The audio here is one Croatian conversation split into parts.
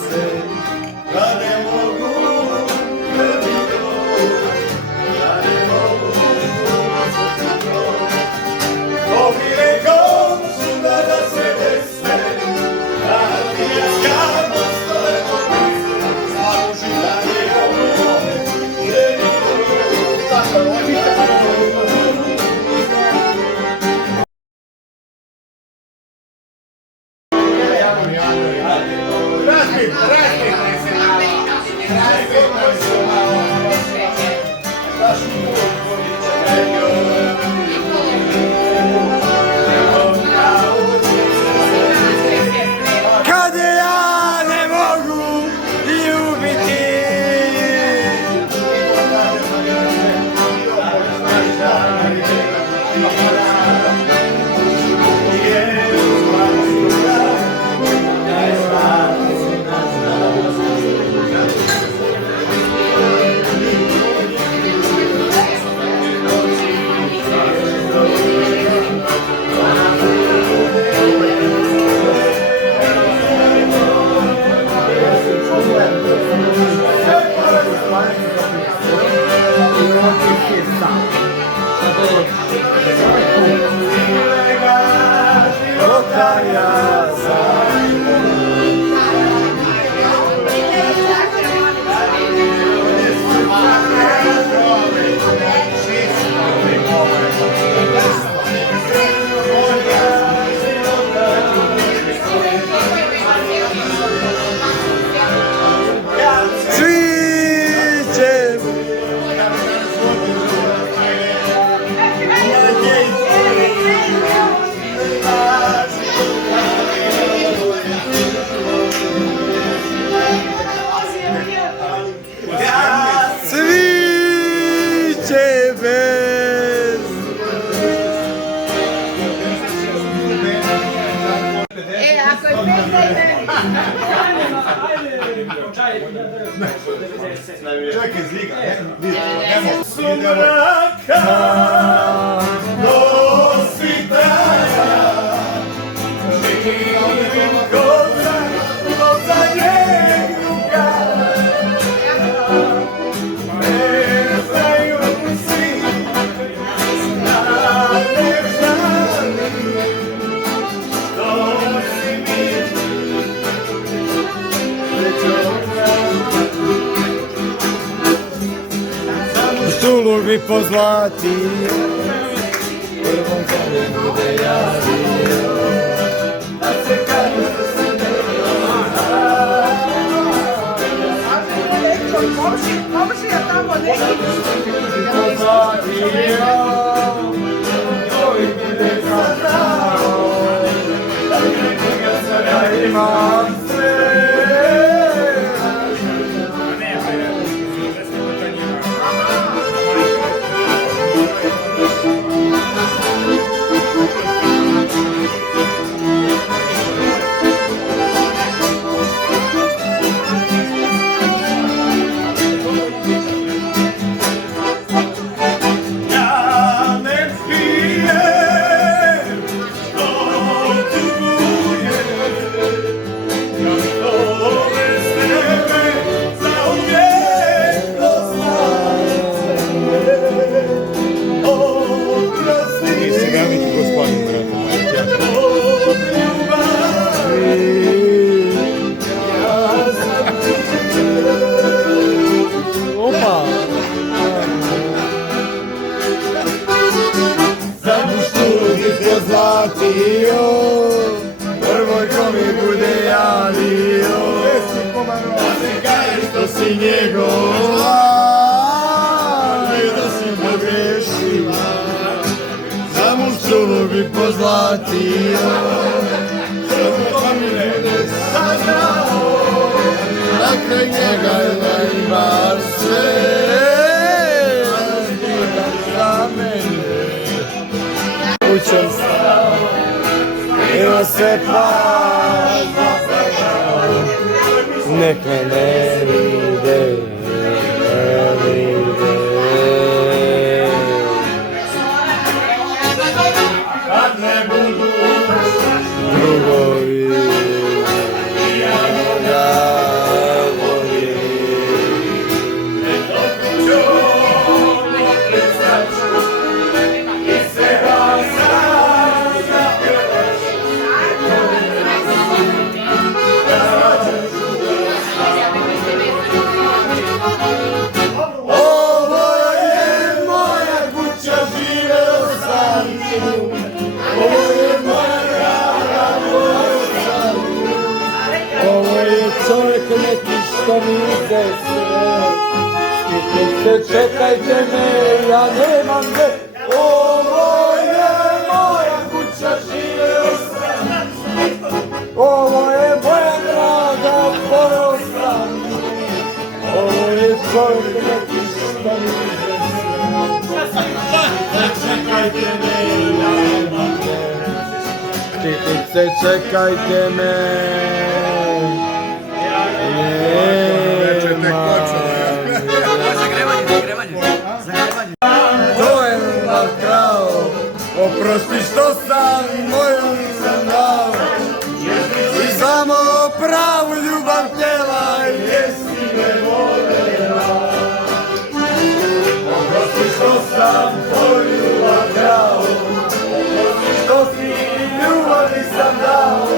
dese, da ne mogu tebi to, da ne mogu ostati to. Ovire koncu da se dese, da ti je skamo stoje poblizu, zaruži da ne mogu tebi to. Kad ja ne mogu ljubiti, Čovjek je zliga, sumraka do svitanja, živim kod zadnjeg ruka, ne znaju svi da ne žalim, što si mi Stulu bi pozlatio, prvom kad me bude javio, da se kaže da se ne Komšija tamo neki. pozlatio, koji bude saznao, da njega sada imam sve. pozlatio, prvoj ko mi bude javio, da mi kažeš što si njegova, i da si pogrešila, za mušćulu bi pozlatio, prvoj ko mi bude saznao, da kraj njega da imaš sve. Učem stao, ima se plaća, nek me ne vide, ne vide. Kad ne budu drugovi, ja moga čovjek neki što mi uze sve. Skipnite, čekajte me, ja nemam gde. Ovo je moja kuća, živeo sam. Ovo je moja draga, pojeo sam. Ovo je čovjek neki što mi uze sve. Čekajte me, ja nemam gde. Štitice, čekajte me. To je ljubav krao, oprosti što sam moju sam dao. I samo pravu ljubav htjela, jesi me voljela. Oprosti što sam tvoju ljubav krao, oprosti što si ljubav nisam dao.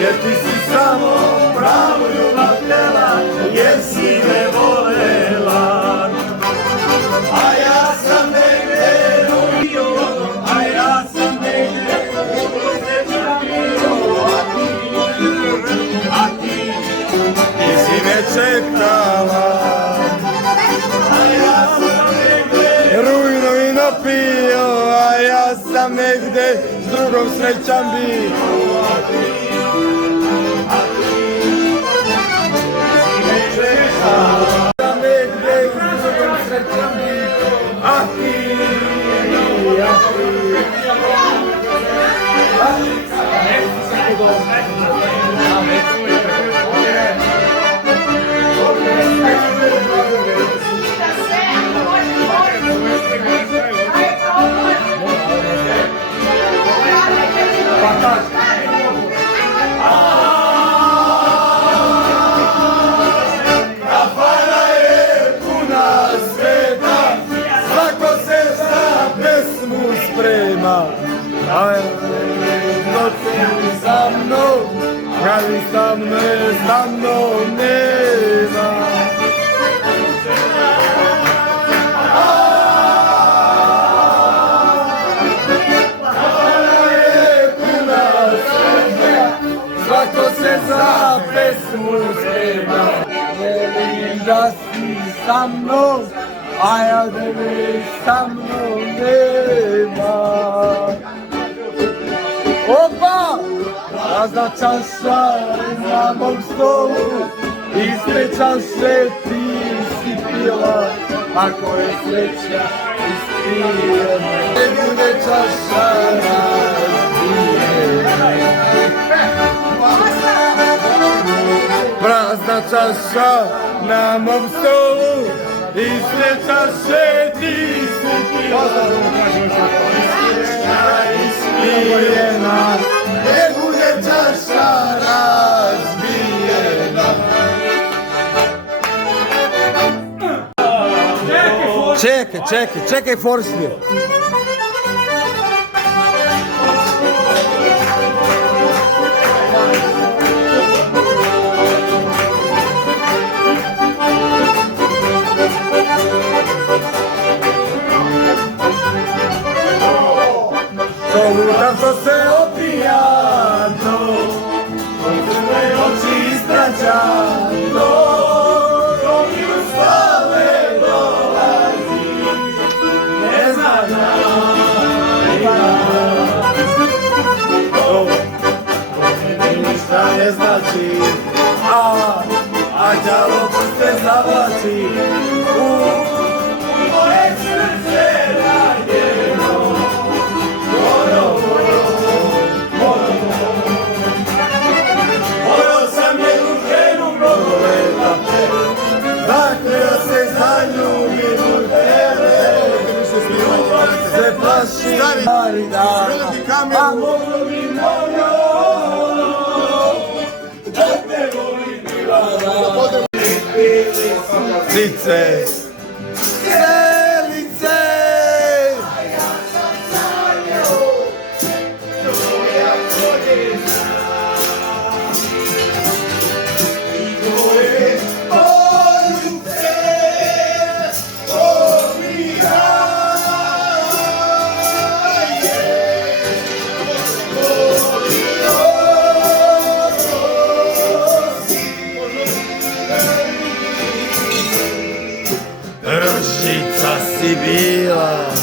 Jer ti si samo pravu ljubav htjela, jesi me voljela. A ja sam negdje ljubio, a ja sam negdje usrećan bio, a ti si me čekala. A ja sam negdje rujno vino pio, a ja sam negdje s drugom srećan bio, a ti si me čekala. Negdje s drugom srećan bio, a ti. Kafana je puna sveta, svako se za pesmu sprema. Aj, noći za mnom, ali sa mnom nema. Kafana je puna sveta, svako se za pesmu sprema. Želim da si sa mnom, a ja tebe sa mnom nema. Opa! Prazna čaša na mom stolu, ispred čaše ti si pila, ako je sreća ispijena, ne bude čaša razbijena. Prazna čaša na mom stolu, ispred čaše ti si pila, ispijena, ne bude čaša razbijena. Čekaj Forslije. Lutam što se opijano, od crne oči ispraćano, to mi u spave dolazi, ne znam to mi ništa ne znači, a đavo prste zavlači u moje srce ranjeno. Morao sam jednu ženu mnogo leta, dakle da se zaljubim u tebe, se plašim stari dana, a moglo bi mnogo da te volim Ivana. Cice, celice, si bila